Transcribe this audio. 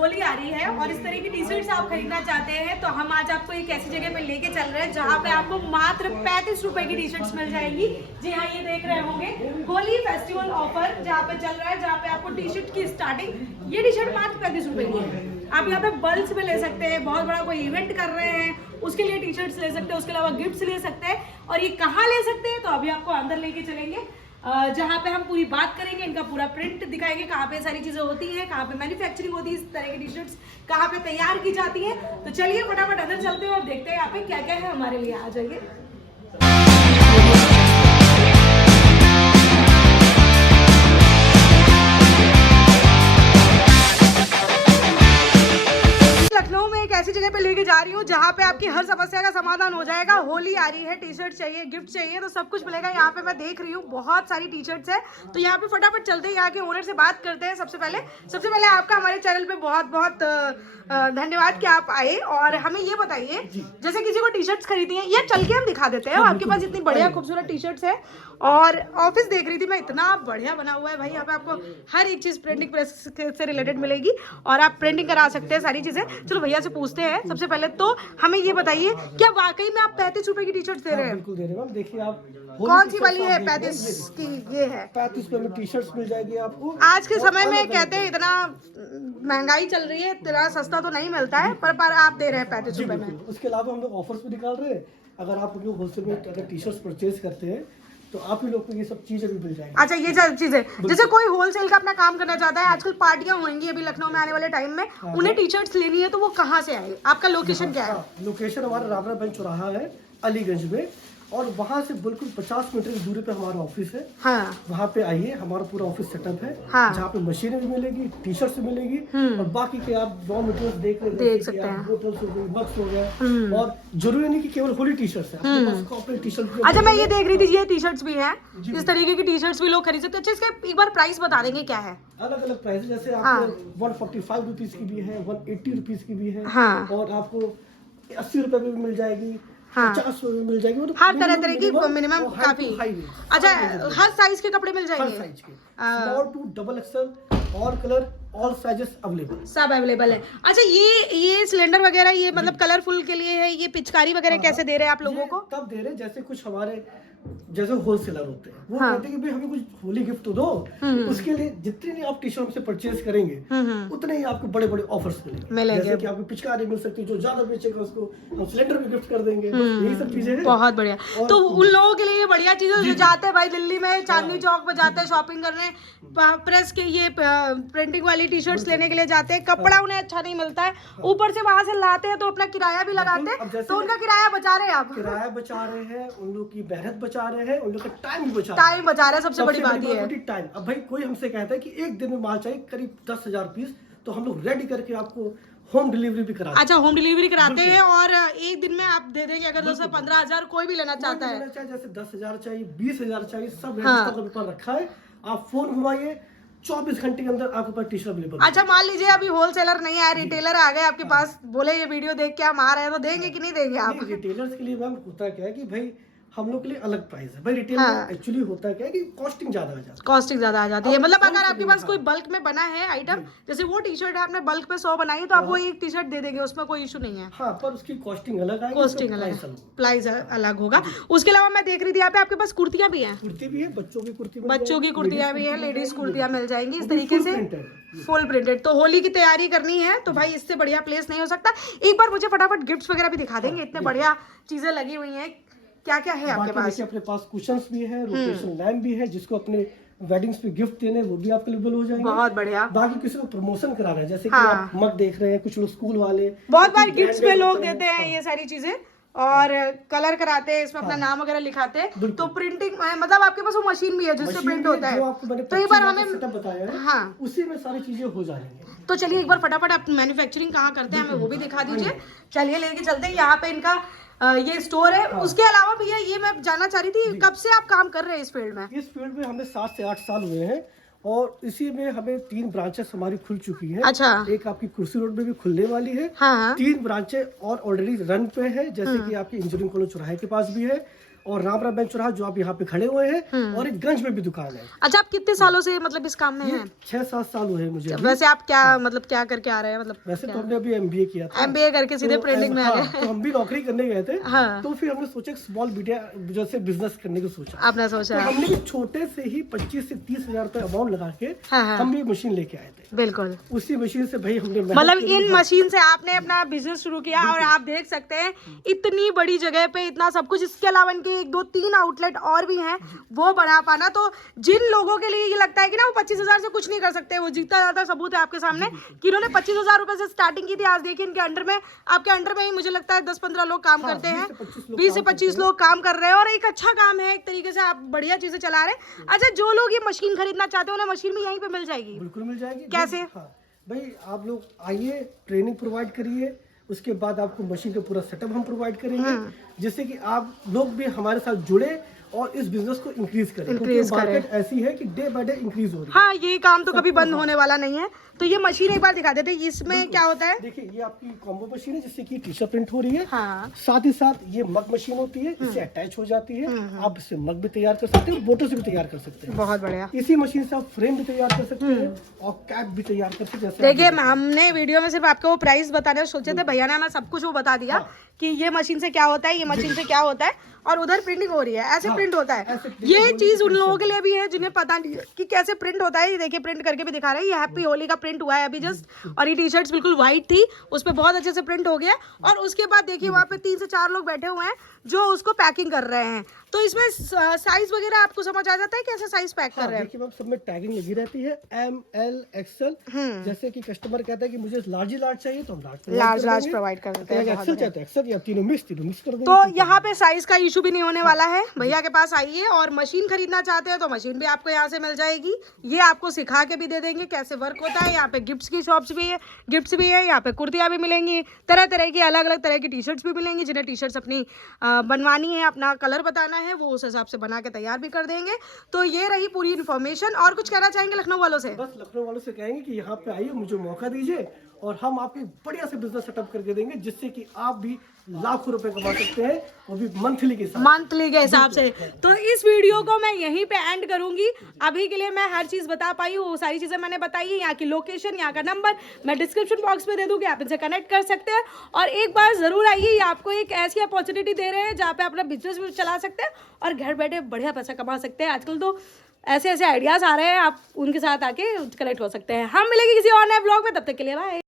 होली आ रही है और इस तरह की टी शर्ट्स आप खरीदना चाहते हैं तो हम आज आपको एक ऐसी जगह पे लेके चल रहे हैं जहाँ पे आपको मात्र 35 रुपए की टी शर्ट्स मिल जाएंगी। जी हाँ, ये देख रहे होंगे होली फेस्टिवल ऑफर जहाँ पे चल रहा है, जहाँ पे आपको टी शर्ट की स्टार्टिंग, ये टी शर्ट मात्र 35 रुपए की है। आप यहाँ पे बल्क में ले सकते हैं, बहुत बड़ा कोई इवेंट कर रहे हैं उसके लिए टी शर्ट्स ले सकते हैं, उसके अलावा गिफ्ट्स ले सकते हैं। और ये कहाँ ले सकते हैं तो अभी आपको अंदर लेके चलेंगे जहाँ पे हम पूरी बात करेंगे, इनका पूरा प्रिंट दिखाएंगे, कहाँ पे सारी चीजें होती हैं, कहाँ पे मैन्युफैक्चरिंग होती है, इस तरह की टी शर्ट्स कहाँ पे तैयार की जाती है। तो चलिए फटाफट अंदर चलते हैं और देखते हैं यहाँ पे क्या क्या है हमारे लिए। आ जाइए। लखनऊ में एक ऐसी जगह पे लेके जा रही हूँ जहाँ पे आपकी हर समस्या का समाधान हो जाएगा। होली आ रही है, टी शर्ट चाहिए, गिफ्ट चाहिए तो सब कुछ मिलेगा यहाँ पे। मैं देख रही हूँ बहुत सारी टी शर्ट्स है, तो यहाँ पे फटाफट चलते हैं, यहाँ के ओनर से बात करते हैं। सबसे पहले आपका हमारे चैनल पे बहुत बहुत धन्यवाद कि आप आए। और हमें ये बताइए, जैसे किसी को टी शर्ट्स खरीदी है, ये चल के हम दिखा देते हैं। आपके पास इतनी बढ़िया खूबसूरत टी शर्ट्स है और ऑफिस देख रही थी मैं, इतना बढ़िया बना हुआ है भाई। यहाँ पे आपको हर एक चीज प्रिंटिंग प्रेस से रिलेटेड मिलेगी और आप प्रिंटिंग करा सकते हैं सारी चीजें। चलो भैया से पूछते हैं। सबसे पहले तो हमें ये बताइए, क्या वाकई में आप 35 रुपए की टी शर्ट दे रहे हैं? बिल्कुल दे रहे हैं। देखिए आप कौन सी वाली है? 35 की ये है। 35 रुपए में टी शर्ट्स मिल जाएगी आपको। आज के समय में कहते हैं इतना महंगाई चल रही है, इतना सस्ता तो नहीं मिलता है, पर आप दे रहे हैं 35 रुपए में। उसके अलावा हम लोग ऑफर्स भी निकाल रहे हैं। अगर आप होलसेल में अगर टी शर्ट्स परचेज करते हैं तो आप ही लोग को ये सब चीजें भी मिल जाएंगी। अच्छा, ये सब चीजें, जैसे कोई होलसेल का अपना काम करना चाहता है, आजकल पार्टियां होंगी अभी लखनऊ में आने वाले टाइम में, उन्हें टी शर्ट्स लेनी है तो वो कहाँ से आए? आपका लोकेशन क्या है? लोकेशन हमारा रावरा बेंच चौराहा है अलीगंज में, और वहाँ से बिल्कुल 50 मीटर की दूरी पे हमारा ऑफिस है। हाँ। वहाँ पे आइए, हमारा पूरा ऑफिस सेटअप है। हाँ। जहाँ पे मशीनें भी मिलेगी, टी शर्ट्स भी मिलेगी, और बाकी के आप रॉ मटेरियल्स देख सकते हैं। बोतल्स हो गई, बक्स हो गया, और जरूरी नहीं कि केवल होली टी शर्ट्स है, टी शर्ट। अच्छा, मैं ये देख रही थी, ये टी शर्ट्स भी हैं, इस तरीके की टी शर्ट्स भी लोग खरीद सकते हैं। अच्छा, इसका एक बार प्राइस बता देंगे क्या है? अलग अलग प्राइस, जैसे आपको 145 रुपीज की भी है, 180 रुपीज की भी है, और आपको 80 रुपए में भी मिल जाएगी, 50 में मिल जाएगी, मतलब हर तरह की मिनिमम काफी। अच्छा, हर साइज के कपड़े मिल जाएंगे? हर साइज के, small to double XL, all colour, all sizes available, सब अवेलेबल है। अच्छा, ये सिलेंडर वगैरह, ये मतलब कलरफुल के लिए है, ये पिचकारी वगैरह कैसे दे रहे हैं आप लोगों को? तब दे रहे हैं जैसे कुछ हमारे जैसे होलसेलर होते हैं, वो कहते हैं कि भाई हमें कुछ होली गिफ्ट तो दो। उसके लिए जितनी नहीं आप टी शर्ट से परचेज करेंगे उतने ही आपको बड़े बड़े ऑफर्स मिलेंगे। जैसे कि आपको पिचकारी मिल सकती है, जो ज्यादा बेचेगा उसको हम सिलेंडर भी गिफ्ट कर देंगे। यही सब चीजें हैं। बहुत बढ़िया। तो उन लोगों के लिए ये बढ़िया चीज है जो जाते हैं भाई दिल्ली में चांदनी चौक पे जाते हैं शॉपिंग करने, प्रेस के ये प्रिंटिंग वाली टी शर्ट्स लेने के लिए जाते हैं, कपड़ा उन्हें अच्छा नहीं मिलता है, ऊपर से वहां से लाते हैं तो अपना किराया भी लगाते हैं, तो उनका किराया बचा रहे हैं आप। किराया बचा रहे हैं, उन लोग की मेहनत बचा रहे हैं, उन लोग का टाइम भी बचा रहे हैं। सबसे बड़ी बात ये है टाइम। अब भाई कोई हमसे कहता है कि एक दिन में माल चाहिए करीब 10,000 पीस, तो हम लोग रेडी करके आपको होम डिलीवरी भी कराते हैं। अच्छा, होम डिलीवरी कराते हैं और एक दिन में आप दे देंगे? अगर 10-15,000 कोई भी लेना चाहता है, जैसे 10,000 चाहिए, 20,000 चाहिए, सब रजिस्टर पर रखा है। आप फोन घुमाइए, 24 घंटे के अंदर आपके पास टी शर्ट अवेलेबल। अच्छा, मान लीजिए अभी होलसेलर नहीं आया, रिटेलर आ गए आपके पास, बोले ये वीडियो देख के हम आ रहे हैं, तो देंगे कि नहीं देंगे आप? रिटेलर्स के लिए मैम होता क्या है कि भाई हम लोग के लिए अलग प्राइस है। भाई रिटेल में एक्चुअली होता क्या है कि कॉस्टिंग ज्यादा आ जाती है। मतलब अगर आपके पास कोई बल्क में बना है आइटम, जैसे वो टी शर्ट है आपने बल्क में 100 बनाई तो आप वो एक टी शर्ट दे देंगे, उसमें कोई इशू नहीं है। हाँ, पर उसकी कॉस्टिंग अलग आएगी, कॉस्टिंग अलग, प्राइस अलग होगा। उसके अलावा मैं देख रही थी यहाँ पे आपके पास कुर्तियां भी हैं? कुर्ती भी है, बच्चों की कुर्तियां भी है, लेडीज कुर्तियां मिल जाएंगी इस तरीके से, फुल प्रिंटेड। तो होली की तैयारी करनी है तो भाई इससे बढ़िया प्लेस नहीं हो सकता। एक बार मुझे फटाफट गिफ्ट्स वगैरह भी दिखा देंगे, इतने बढ़िया चीजें लगी हुई हैं, क्या क्या है आपके पास? अपने पास कुशन्स भी है, रोटेशन लैम्प भी है, जिसको अपने वेडिंग्स पे गिफ्ट देने वो भी आपके अवेलेबल हो जाएंगे। बहुत बढ़िया। बाकी किसी को प्रमोशन कराना है, जैसे कि आप मग देख रहे हैं, कुछ लोग स्कूल वाले बहुत बार गिफ्ट्स में लोग देते हैं ये सारी चीजें, और कलर कराते हैं, इसमें अपना नाम वगैरह लिखाते हैं, तो प्रिंटिंग मतलब आपके पास वो मशीन भी है जिससे प्रिंट होता है। तो एक बार हमें बताया है, हाँ, उसी में सारी चीजें हो जाएंगी। तो चलिए एक बार फटाफट आप मैन्युफैक्चरिंग कहाँ करते हैं हमें वो भी दिखा दीजिए। चलिए लेके चलते हैं, यहाँ पे इनका ये स्टोर है। उसके अलावा भैया ये मैं जानना चाह रही थी, कब से आप काम कर रहे हैं इस फील्ड में? इस फील्ड में हमें 7 से 8 साल हुए हैं, और इसी में हमें 3 ब्रांचेस हमारी खुल चुकी हैं। अच्छा। एक आपकी कुर्सी रोड में भी खुलने वाली है। 3 ब्रांचें और ऑलरेडी रन पे है, जैसे कि आपकी इंजीनियरिंग कॉलेज चौराहे के पास भी है, और रामराव बैंक चौराहा जो आप यहाँ पे खड़े हुए हैं, और एक गंज में भी दुकान है। अच्छा, आप कितने सालों से मतलब इस काम में हैं? 6-7 साल हुए हैं मुझे। वैसे आप क्या मतलब क्या करके आ रहे हैं? मतलब वैसे तो हमने अभी MBA किया था, MBA करके सीधे प्रिंटिंग में आ गए। तो हम भी नौकरी करने गए थे। हाँ। तो फिर हमने सोचा स्मॉल मीडिया जैसे बिजनेस करने की सोचा। आपने सोचा? तो हमने भी छोटे से ही 25 से 30 हजार रुपए अमाउंट लगा के हम भी मशीन लेके आए थे। बिल्कुल, उसी मशीन से भाई हमने मतलब इन मशीन से आपने अपना बिजनेस शुरू किया, और आप देख सकते हैं इतनी बड़ी जगह पे इतना सब कुछ। इसके अलावा इनके 1-2-3 आउटलेट और भी हैं, वो बना पाना। तो जिन लोगों के लिए ये लगता है कि ना वो 25,000 से कुछ नहीं कर सकते, वो जीता जाता सबूत है आपके सामने कि इन्होंने 25,000 रुपए से स्टार्टिंग की थी। आज देखिए इनके अंडर में, आपके अंडर में ही मुझे लगता है 10-15 लोग काम करते हैं, 20 से 25 लोग काम कर रहे हैं, और एक अच्छा काम है, एक तरीके से आप बढ़िया चीजें चला रहे हैं। अच्छा, जो लोग ये मशीन खरीदना चाहते हैं उन्हें मशीन भी यहीं पे मिल जाएगी? बिल्कुल मिल जाएगी। कैसे? हाँ भाई, आप लोग आइए, ट्रेनिंग प्रोवाइड करिए, उसके बाद आपको मशीन का पूरा सेटअप हम प्रोवाइड करेंगे, जिससे कि आप लोग भी हमारे साथ जुड़े और इस बिजनेस को इंक्रीज करें, क्योंकि मार्केट ऐसी है कि डे बाय डे इंक्रीज हो रही है। हाँ, ये काम तो कभी बंद होने वाला नहीं है। तो ये मशीन एक बार दिखा देते हैं, इसमें क्या होता है? देखिए, ये आपकी कॉम्बो मशीन है जिससे कि टी-शर्ट प्रिंट हो रही है। हाँ। साथ ही साथ ये मग मशीन होती है, इससे अटैच हो जाती है। आप इससे मग भी तैयार कर सकते हैं, बोतल से भी तैयार कर सकते हैं। बहुत बढ़िया। इसी मशीन से आप फ्रेम भी तैयार कर सकते हैं और कैप भी तैयार कर सकते हैं। देखिए, हमने वीडियो में सिर्फ आपको वो प्राइस बताने सोचे थे, भैया ने हमें सब कुछ वो बता दिया कि ये मशीन से क्या होता है, ये मशीन से क्या होता है, और उधर प्रिंटिंग हो रही है, ऐसे प्रिंट होता है। ये चीज उन लोगों के लिए भी है जिन्हें पता नहीं है कि कैसे प्रिंट होता है। ये देखिए, प्रिंट करके भी दिखा रहे हैं। ये हैप्पी होली का प्रिंट हुआ है अभी जस्ट, और ये टी-शर्ट्स बिल्कुल व्हाइट थी, उस पर बहुत अच्छे से प्रिंट हो गया। और उसके बाद देखिए वहाँ पे 3 से 4 लोग बैठे हुए हैं जो उसको पैकिंग कर रहे हैं। तो इसमें साइज वगैरह आपको समझ आ जाता है कैसे साइज पैक कर रहे हैं? देखिए मैम, सब में टैगिंग लगी रहती है, M, L, XL। जैसे कि कस्टमर कहता है कि मुझे लार्ज चाहिए तो हम लार्ज प्रोवाइड कर देते हैं। एक्सेल चाहते हैं एक्सेल, या तीनों मिक्स कर देंगे। तो यहाँ पे साइज का इशू भी नहीं होने वाला है। भैया के पास आइए, और मशीन खरीदना चाहते हैं तो मशीन भी आपको यहाँ से मिल जाएगी। ये आपको सिखा के भी दे देंगे कैसे वर्क होता है। यहाँ पे गिफ्ट्स की शॉप्स भी है, गिफ्ट्स भी है, यहाँ पे कुर्तियाँ भी मिलेंगी, तरह तरह की अलग अलग तरह की टी-शर्ट्स भी मिलेंगी। जिन्हें टी-शर्ट्स अपनी बनवानी है, अपना कलर बताना है, वो उस हिसाब से बना के तैयार भी कर देंगे। तो ये रही पूरी इन्फॉर्मेशन। और कुछ कहना चाहेंगे लखनऊ वालों से? बस लखनऊ वालों से कहेंगे कि यहाँ पे आइए, मुझे मौका दीजिए, और हम आपको बढ़िया से बिजनेस सेटअप करके देंगे, जिससे कि आप भी लाखों रुपए कमा सकते हैं, वो भी मंथली के हिसाब से। तो इस वीडियो को मैं यहीं पे एंड करूंगी। अभी के लिए मैं हर चीज बता पाई हूँ, वो सारी चीजें मैंने बताई है। यहाँ की लोकेशन, यहाँ का नंबर मैं डिस्क्रिप्शन बॉक्स में दे दूंगी, आप इनसे कनेक्ट कर सकते हैं। और एक बार जरूर आइए, आपको एक ऐसी अपॉर्चुनिटी दे रहे हैं जहाँ पे अपना बिजनेस भी चला सकते हैं और घर बैठे बढ़िया पैसा कमा सकते हैं। आजकल तो ऐसे ऐसे आइडियाज आ रहे हैं, आप उनके साथ आके कनेक्ट हो सकते हैं। हम मिलेंगे किसी और नए ब्लॉग में, तब तक के लिए बाय।